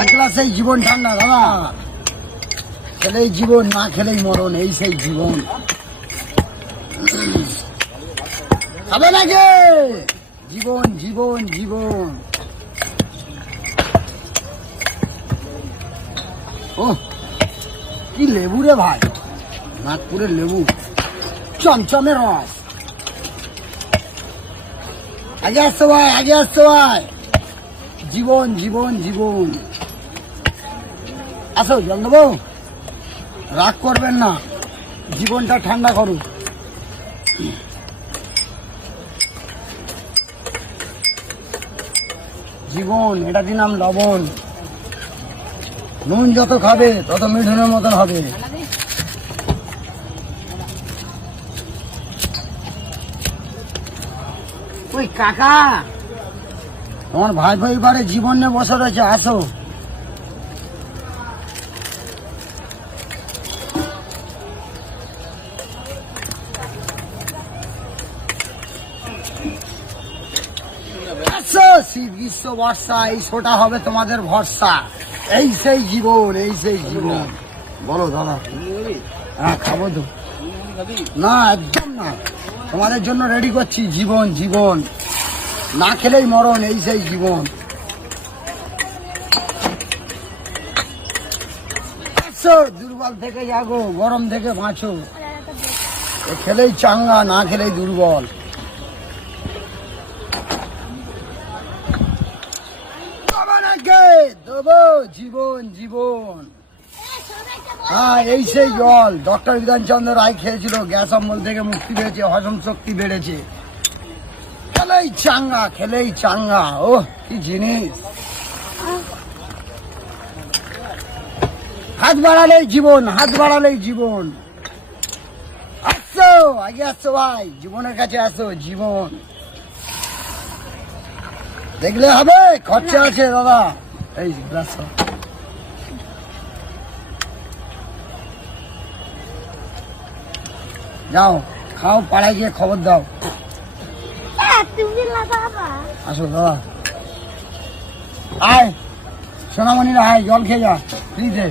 এক গ্লাসেই জীবন ঠান্ডা দাদা, খেলেই জীবন, না খেলেই মরণ, এই সেই জীবন। খাবে নাকি? জীবন জীবন জীবন। ও কি লেবু রে ভাই, নাগপুরের লেবু, চমচমে রস। আগে আসছো ভাই, আগে আসছো ভাই। জীবন জীবন জীবন। আসো, জল দেবো? রাগ করবেন না, জীবনটা ঠান্ডা করুন। জীবন, এটা দিলাম লবণ। নুন যত খাবে তত মিঠুনের মতন হবে। ওই কাকা, তোমার ভাই ভাই বারে জীবন নিয়ে বসে রয়েছে, আসো। শীত গ্রীষ্ম বর্ষা, এই শোটা হবে তোমাদের ভরসা। এই সেই জীবন, এই সেই জীবন। বলো দাদা। হ্যাঁ খাবো তো। না একদম না, তোমাদের জন্য রেডি করছি। জীবন জীবন, না খেলেই মরণ, এই সেই জীবন। দুর্বল থেকে জাগো, গরম থেকে বাঁচো। খেলেই চাঙ্গা, না খেলেই দুর্বল। দেবো জীবন জীবন। হ্যাঁ এই সেই জল ডক্টর বিধানচন্দ্র রায় খেয়েছিল, গ্যাস অম্বল থেকে মুক্তি পেয়েছে, হজম শক্তি বেড়েছে। খেলেই চাঙ্গা, খেলেই চাঙ্গা। ও কি জিনিস! হাত বাড়ালেই জীবন, হাত বাড়ালেই জীবন। আসছো, আগে আসছো ভাই, জীবনের কাছে আসো। জীবন দেখলে হবে, খরচা আছে দাদা। এই গ্লাস যাও, খাও, পাড়ায় গিয়ে খবর দাও। আসো দাদা, আয় সোনামণিরা, আয় জল খেয়ে যা ফ্রিতে।